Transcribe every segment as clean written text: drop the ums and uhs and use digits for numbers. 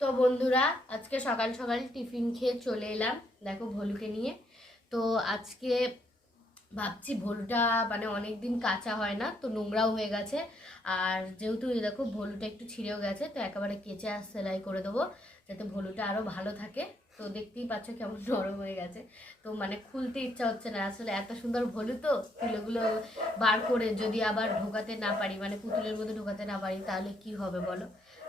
তো বন্ধুরা আজকে সকাল সকাল টিফিন খেয়ে চলে এলাম দেখো ভলুকে নিয়ে। তো আজকে ভাবছি ভলুটা মানে অনেক দিন কাঁচা হয় না, তো নোংরাও হয়ে গেছে। আর যেহেতু এই দেখো ভলুটা একটু ছিঁড়েও গেছে, তো একেবারে কেচে আর সেলাই করে দেবো যাতে ভলুটা আরও ভালো থাকে। তো দেখতেই পাচ্ছ কেমন নরম হয়ে গেছে। তো মানে খুলতে ইচ্ছা হচ্ছে না, আসলে এত সুন্দর ভলু, তো তুলোগুলো বার করে যদি আবার ঢোকাতে না পারি, মানে পুতুলের মধ্যে ঢোকাতে না পারি, তাহলে কি হবে বলো।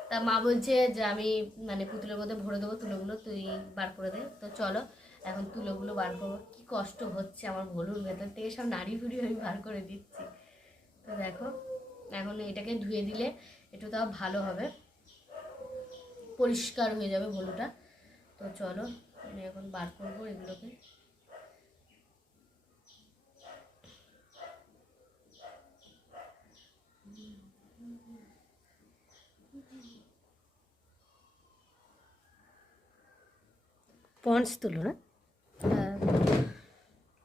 তা মা বলছে যে আমি মানে পুতুলের মধ্যে ভরে দেবো তুলোগুলো, তুই বার করে দে। তো চলো এখন তুলোগুলো বার করবো। কি কষ্ট হচ্ছে আমার ভলুর ভেতর থেকে সব নাড়ি ফুড়ি আমি বার করে দিচ্ছি। তো দেখো এখন এটাকে ধুয়ে দিলে একটু তাও ভালো হবে, পরিষ্কার হয়ে যাবে ভলুটা। তো চলো আমি এখন বার করবো এগুলোকে। পন্স তুলো না? হ্যাঁ,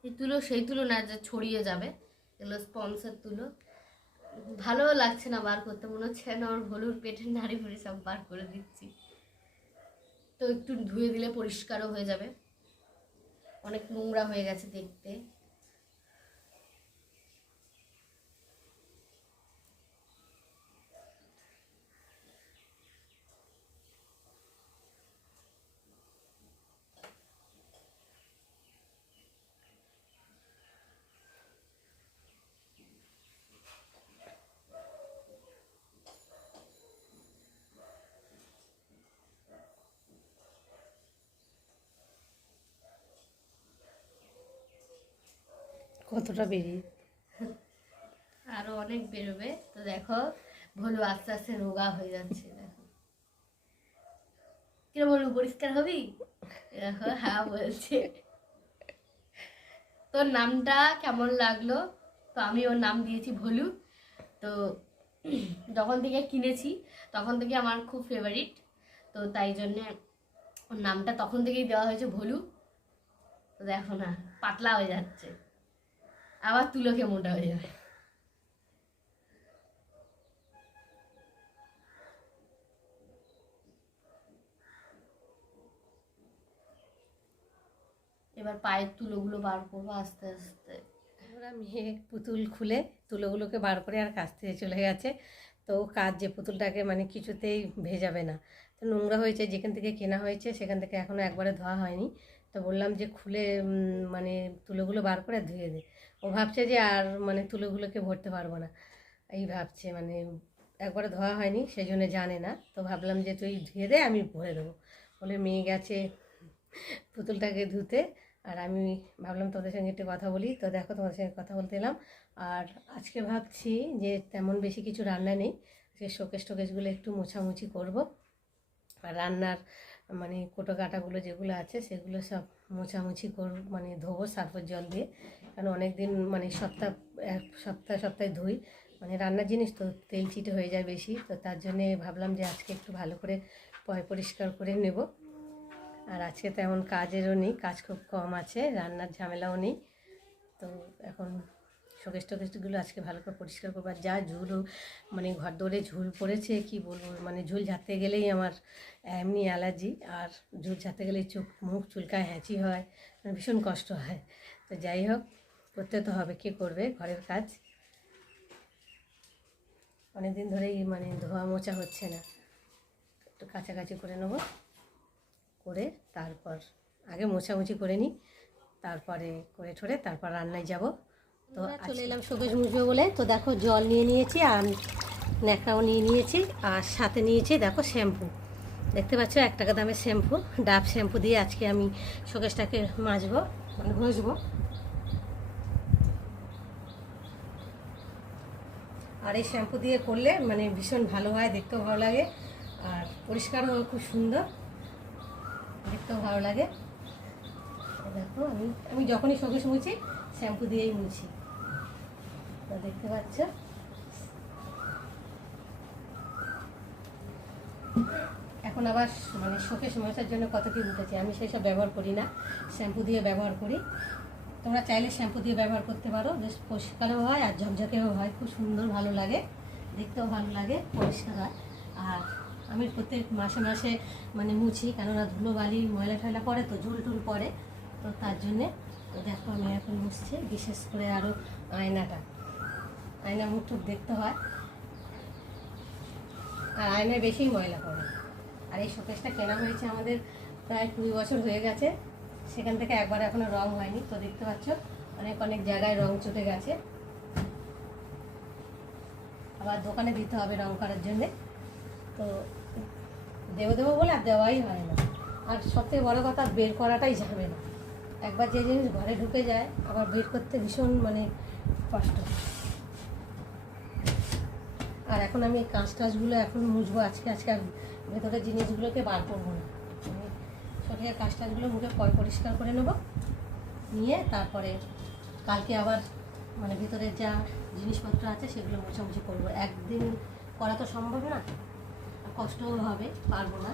এই তুলো সেই তুলো না যে ছড়িয়ে যাবে, এগুলো স্পন্সের তুলো। ভালো লাগছে না বার করতে, মনে হচ্ছে না আমার ভলুর পেটের নাড়ি ফুড়ি সব বার করে দিচ্ছি। তো একটু ধুয়ে দিলে পরিষ্কারও হয়ে যাবে, অনেক নোংরা হয়ে গেছে দেখতে। কতটা বেরিয়ে? আরো অনেক বেরোবে। তো দেখো ভলু আস্তে আস্তে রোগা হয়ে যাচ্ছে, দেখো কিরম বলবো, পরিষ্কার হবি? দেখো হ্যাঁ বলছে। তোর নামটা কেমন লাগলো? তো আমি ওর নাম দিয়েছি ভলু। তো যখন থেকে কিনেছি তখন থেকে আমার খুব ফেভারিট, তো তাই জন্যে ওর নামটা তখন থেকেই দেওয়া হয়েছে ভলু। তো দেখো না পাতলা হয়ে যাচ্ছে, আবার তুলোকে মোটা হয়ে যাবে। এবার পায়ের তুলোগুলো বার করবো আস্তে আস্তে। ওরা মেয়ে পুতুল খুলে তুলোগুলোকে বার করে আর কাচতে চলে গেছে। তো কাজ যে পুতুলটাকে মানে কিছুতেই ভেজাবে না, তো নোংরা হয়েছে, যেখান থেকে কেনা হয়েছে সেখান থেকে এখনও একবারে ধোয়া হয়নি। তো বললাম যে খুলে মানে তুলোগুলো বার করে ধুয়ে দে। ও ভাবছে যে আর মানে তুলোগুলোকে ভরতে পারবো না, এই ভাবছে, মানে একবারে ধোয়া হয়নি সেই জন্য জানে না। তো ভাবলাম যে তুই ধুয়ে দে, আমি ভরে দেবো। বলে মেয়ে গেছে পুতুলটাকে ধুতে, আর আমি ভাবলাম তোদের সঙ্গে একটু কথা বলি। তো দেখো তোমাদের সঙ্গে কথা বলতে এলাম। আর আজকে ভাবছি যে তেমন বেশি কিছু রান্না নেই, আজকে শোকেস টোকেসগুলো একটু মোছামুছি করব। আর রান্নার মানে কোটো কাটাগুলো যেগুলো আছে সেগুলো সব মোছামুছি করব, মানে ধোবো সার্ফের জল দিয়ে। কারণ অনেক দিন মানে এক সপ্তাহে ধুই, মানে রান্নার জিনিস তো তেল চিটে হয়ে যায় বেশি। তো তার জন্যে ভাবলাম যে আজকে একটু ভালো করে পরিষ্কার করে নেব। আর আজকে তেমন কাজেরও নেই, কাজ খুব কম আছে, রান্নার ঝামেলাও নেই। তো এখন শোকেস টোকেসগুলো আজকে ভালো করে পরিষ্কার করবো। আর যা ঝুল, মানে ঘর দৌড়ে ঝুল পড়েছে কি বলবো, মানে ঝুল ঝাড়তে গেলেই আমার এমনি অ্যালার্জি, আর ঝুল ঝাড়তে গেলেই চোখ মুখ চুলকায়, হ্যাঁচি হয়, মানে ভীষণ কষ্ট হয়। তো যাই হোক, করতে তো হবে, কে করবে ঘরের কাজ। অনেক দিন ধরেই মানে ধোয়া মোছা হচ্ছে না, একটু কাছাকাছি করে নেবো, করে তারপর আগে মোছামুছি করে নিই, তারপরে করে ঠোরে তারপর রান্নায় যাব। তো চলে এলাম শোকেস মুছবো বলে। তো দেখো জল নিয়ে নিয়েছি আর ন্যাকড়াও নিয়ে নিয়েছি, আর সাথে নিয়েছি দেখো শ্যাম্পু। দেখতে পাচ্ছ 1 টাকা দামের শ্যাম্পু, ডাব শ্যাম্পু দিয়ে আজকে আমি শোকেসটাকে মাজবো, মানে ঘষবো। আর এই শ্যাম্পু দিয়ে করলে মানে ভীষণ ভালো হয়, দেখতেও ভালো লাগে, আর পরিষ্কারও খুব সুন্দর, দেখতেও ভালো লাগে। দেখো আমি যখনই শোকেস মুছি শ্যাম্পু দিয়েই মুছি, তো দেখতে পাচ্ছ। এখন আবার মানে শোকেস মোছার জন্য কত কি উঠেছে, আমি সেই সব ব্যবহার করি না, শ্যাম্পু দিয়ে ব্যবহার করি। তোমরা চাইলে শ্যাম্পু দিয়ে ব্যবহার করতে পারো, বেশ পরিষ্কারও হয় আর ঝকঝকেও হয়, খুব সুন্দর ভালো লাগে, দেখতেও ভালো লাগে, পরিষ্কার হয়। আর আমি প্রত্যেক মাসে মাসে মানে মুছি, কেননা ধুলো বালি ময়লা টয়লা পড়ে তো, ঝুল টুল পড়ে, তো তার জন্যে। তো দেখো আমি এখন মুছছি, বিশেষ করে আরও আয়না মুখ টুক দেখতে হয়, আর আয়নায় বেশি ময়লা পড়ে। আর এই শোকেসটা কেনা হয়েছে আমাদের প্রায় 20 বছর হয়ে গেছে, সেখান থেকে একবার এখনও রং হয়নি। তো দেখতে পাচ্ছ অনেক অনেক জায়গায় রং চটে গেছে, আবার দোকানে দিতে হবে রং করার জন্যে। তো দেবো বলে আর দেওয়াই হয় না। আর সবথেকে বড় কথা, বের করাটাই যাবে না। একবার যে জিনিস ঘরে ঢুকে যায় আবার বের করতে ভীষণ মানে কষ্ট। আর এখন আমি কাঁচ টাচগুলো এখন মুছবো আজকে আর ভেতরের জিনিসগুলোকে বার করবো না। আমি শরীরের কাঁচ টাচগুলো মুখে পরিষ্কার করে নেব, নিয়ে তারপরে কালকে আবার মানে ভিতরের যা জিনিসপত্র আছে সেগুলো মোছামুছি করবো। একদিন করা তো সম্ভব না, কষ্টও হবে, পারবো না।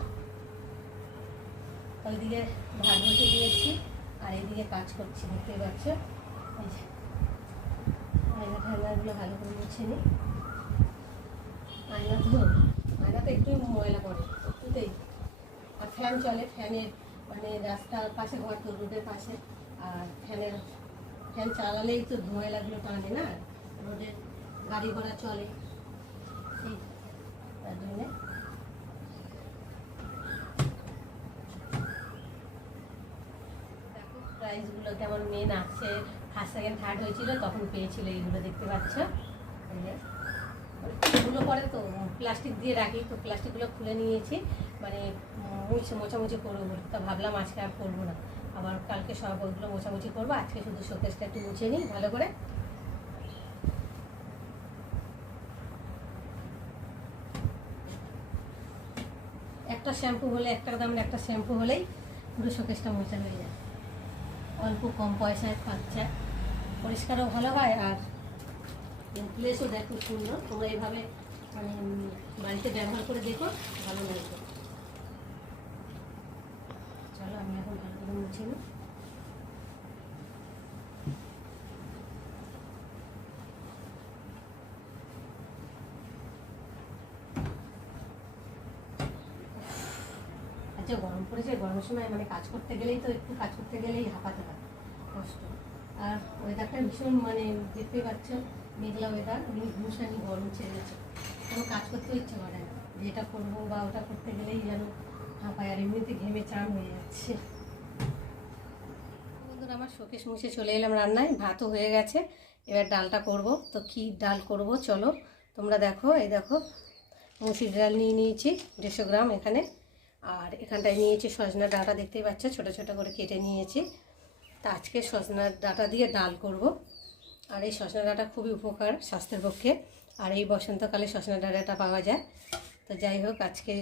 ওইদিকে ভাত বসে দিয়েছি আর এইদিকে কাজ করছি, দেখতেই পাচ্ছ। এই যে আয়নাগুলো ভালো করে মুছে নিই। আয়না তো একটু ময়লা পড়ে, একটুতেই। আর ফ্যান চলে, ফ্যানের মানে রাস্তার পাশে ঘর তো, রোডের পাশে, আর ফ্যান চালালেই তো ময়লাগুলো টানে না, রোডের গাড়ি ঘোড়া চলে, এই তার জন্যে। দেখো প্রাইজগুলো কেমন, মেয়ে নাচছে, ফার্স্ট সেকেন্ড থার্ড হয়েছিল তখন পেয়েছিল, এইগুলো দেখতে পাচ্ছ। এগুলো পরে তো প্লাস্টিক দিয়ে রাখি, তো প্লাস্টিকগুলো খুলে নিয়েছি, মানে মোছামুছি করবো বলে। তা ভাবলাম আজকে আর করবো না, আবার কালকে সব ওইগুলো মোছামুছি করবো। আজকে শুধু শোকেসটা একটু মুছে নিই ভালো করে। একটা শ্যাম্পু হলে, একটা দামের একটা শ্যাম্পু হলেই পুরো শোকেসটা মোছা হয়ে যায়। অল্প কম পয়সায় খরচা, পরিষ্কারও ভালো হয়, আর প্লেসও দেখো সুন্দর। তোমরা এইভাবে মানে বাড়িতে ব্যবহার করে দেখো, ভালো লাগবে। চলো আমি এখন ভালো করে মুছে নিই। আচ্ছা গরম পড়েছে, গরমের সময় মানে কাজ করতে গেলেই তো, একটু কাজ করতে গেলেই হাঁপাতে হয়, কষ্ট। আর ওয়েদারটা ভীষণ মানে দেখতেই পাচ্ছ, মেঘলা ওয়েদার, ভীষণ গরম ছেড়ে গেছে, কোনো কাজ করতেও ইচ্ছে করে না। যেটা করবো বা ওটা করতে গেলেই যেন হাঁপায়, আর এমনিতে ঘেমে চান হয়ে যাচ্ছে। বন্ধুরা আমার শোকেস মুছে চলে এলাম রান্নায়, ভাতও হয়ে গেছে, এবার ডালটা করব। তো কী ডাল করব চলো তোমরা দেখো। এই দেখো মুসুর ডাল নিয়ে নিয়েছি 150 গ্রাম এখানে, আর এখানটায় নিয়েছি সজনার ডাঁটা, দেখতেই পাচ্ছ ছোটো ছোটো করে কেটে নিয়েছি। তা আজকে সজনার ডাঁটা দিয়ে ডাল করব। আর এই সজনা ডাঁটা খুবই উপকার স্বাস্থ্যের পক্ষে, আর এই বসন্তকালে সজনা ডাঁটাটা পাওয়া যায়। তো যাই হোক আজকে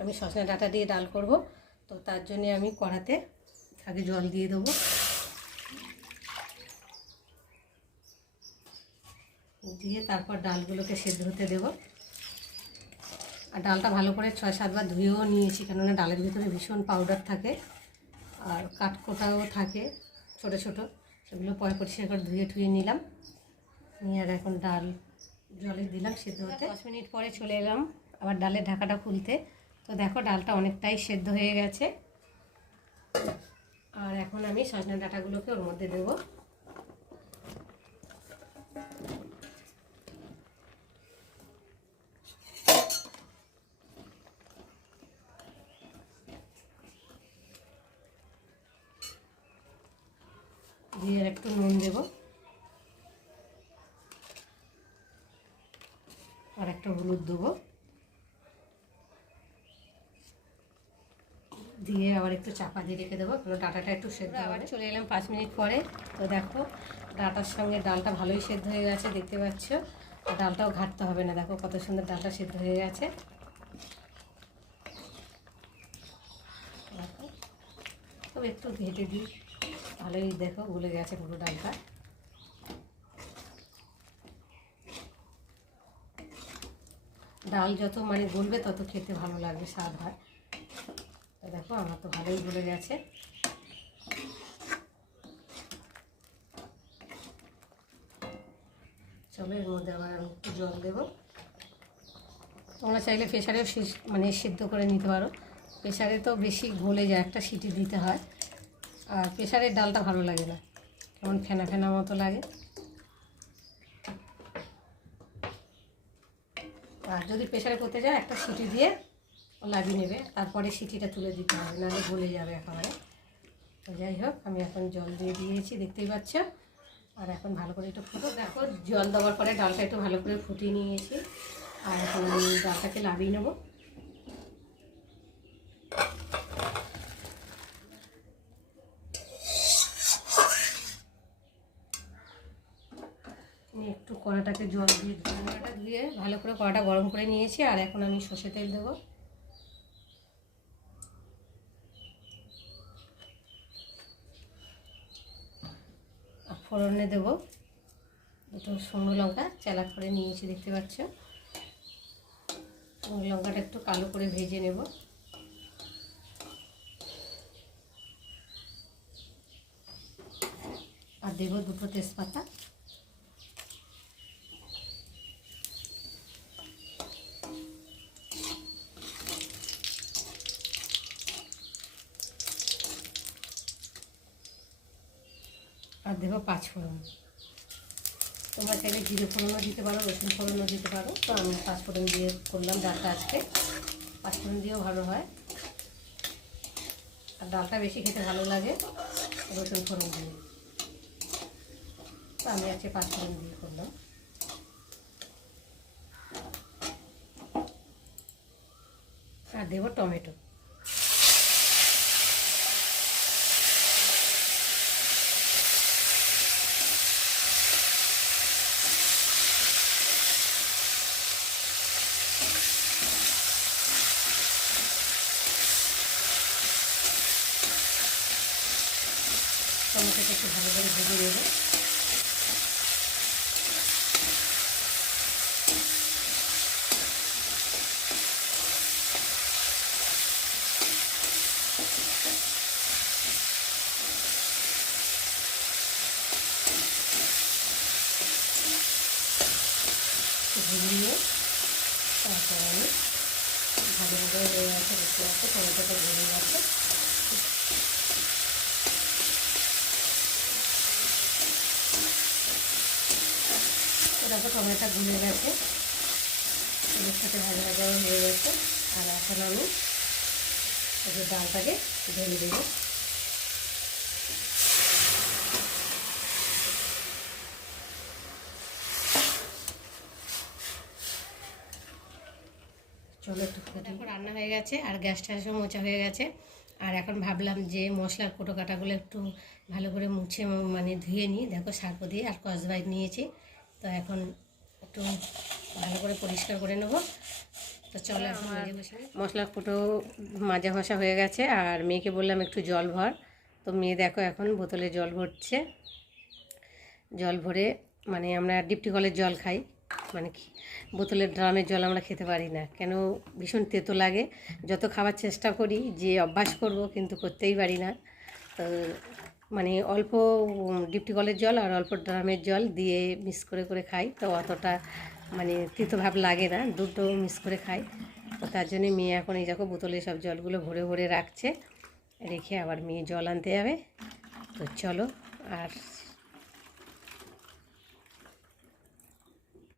আমি সজনা ডাঁটা দিয়ে ডাল করব। তো তার জন্যে আমি কড়াতে আগে জল দিয়ে দেবো, দিয়ে তারপর ডালগুলোকে সেদ্ধ হতে দেবো। আর ডালটা ভালো করে 6-7 বার ধুয়েও নিয়েছি, কেননা ডালের ভিতরে ভীষণ পাউডার থাকে আর কাঠকোটাও থাকে ছোট ছোট, সেগুলো পরিষ্কার করে ধুয়ে নিলাম, নিয়ে আর এখন ডাল জলে দিলাম সেদ্ধ হতে। 10 মিনিট পরে চলে এলাম আবার ডালের ঢাকাটা খুলতে। তো দেখো ডালটা অনেকটাই সেদ্ধ হয়ে গেছে, আর এখন আমি সজনা ডাঁটাগুলোকে ওর মধ্যে দেবো। দিয়ে আর একটু নুন দেব, আর একটা হলুদ দেবো, দিয়ে আবার একটু চাপা দিয়ে রেখে দেবো, কারণ ডাঁটাটা একটু সেদ্ধ। আবার চলে এলাম 5 মিনিট পরে। তো দেখো ডাঁটার সঙ্গে ডালটা ভালোই সেদ্ধ হয়ে গেছে, দেখতে পাচ্ছ। ডালটাও ঘাটতে হবে না, দেখো কত সুন্দর ডালটা সেদ্ধ হয়ে গেছে। দেখো তবে একটু ঘেটে দিই, ভালোই দেখো গলে গেছে পুরো ডালটা। ডাল যত মানে গলবে তত খেতে ভালো লাগবে, স্বাদ হয়। তো দেখো আমার তো ভালোই গলে গেছে। চলো এর মধ্যে আবার আমি একটু জল দেবো। তোমরা চাইলে প্রেসারেও মানে সিদ্ধ করে নিতে পারো। প্রেসারে তো বেশি গলে যায়, একটা সিটি দিতে হয়। আর প্রেসারের ডালটা ভালো লাগে না, কেমন ফেনা ফেনা মতো লাগে। আর যদি প্রেসারে করতে যায় একটা সিটি দিয়ে লাগিয়ে নেবে, তারপরে সিটিটা তুলে দিতে হবে, নাহলে গলে যাবে একেবারে। তো যাই হোক, আমি এখন জল দিয়ে দিয়েছি, দেখতেই পাচ্ছ। আর এখন ভালো করে একটু ফুটো। দেখো, জল দেওয়ার পরে ডালটা একটু ভালো করে ফুটিয়ে নিয়েছি। আর এখন আমি ডালটাকে নামিয়ে নেবো। একটু কড়াটাকে জল দিয়ে কড়াটা ধুয়ে ভালো করে কড়াটা গরম করে নিয়েছি। আর এখন আমি সর্ষে তেল দেবো। আর ফোড়নে দেবো দুটো শুকনো লঙ্কা চালাক করে নিয়েছি, দেখতে পাচ্ছ। শুকনো লঙ্কাটা একটু কালো করে ভেজে নেব। আর দেবো দুটো তেজপাতা। আর দেবো পাঁচফোড়ন। তোমরা চাইলে জিরে ফোড়নও দিতে পারো, রসুন ফোড়নও দিতে পারো। তো আমি পাঁচফোড়ন দিয়ে করলাম ডালটা আজকে। পাঁচফোড়ন দিয়েও ভালো হয়, আর ডালটা বেশি খেতে ভালো লাগে রসুন ফোড়ন দিয়ে। তো আমি আজকে পাঁচফোড়ন দিয়ে করলাম। আর দেবো টমেটো। টমেটোটা একটু ভালো করে ভেজে নেব। ভেজে নিয়ে তারপর আমি ভালো করে হয়ে গেছে, দেখতে পাচ্ছি টমেটোটা ভেজে গেছে। দেখো টমেটোটা গুলে গেছে, এর সাথে ভাজা ভাজা হয়ে গেছে। আর এখন আমি এই ডালটাকে ঢেলে দেবো। চলো একটু দেখো, রান্না হয়ে গেছে আর গ্যাসটা সব মোচা হয়ে গেছে। আর এখন ভাবলাম যে মশলার কোটো কাটাগুলো একটু ভালো করে মুছে মানে ধুয়ে নিই। দেখো সার্ফ দিয়ে আর কসবাইট নিয়েছি, তো এখন একটু ভালো করে পরিষ্কার করে নেবো। তো চলো এখন মেজে বসে মশলার কোটো মাজা ঘষা হয়ে গেছে। আর মেয়েকে বললাম একটু জল ভর, তো মেয়ে দেখো এখন বোতলে জল ভরছে। জল ভরে মানে আমরা ডিপটি কলের জল খাই, মানে কি বোতলের ড্রামের জল আমরা খেতে পারি না, কেন ভীষণ তেতো লাগে। যত খাবার চেষ্টা করি যে অভ্যাস করব, কিন্তু করতেই পারি না। তো মানে অল্প ডিপটি কলের জল আর অল্প ড্রামের জল দিয়ে মিক্স করে করে খাই, তো অতটা মানে তেতো ভাব লাগে না, দুটো মিক্স করে খাই। তো তার জন্যে মেয়ে এখন এই দেখো বোতলে সব জলগুলো ভরে ভরে রাখছে, রেখে আবার মেয়ে জল আনতে যাবে। তো চলো, আর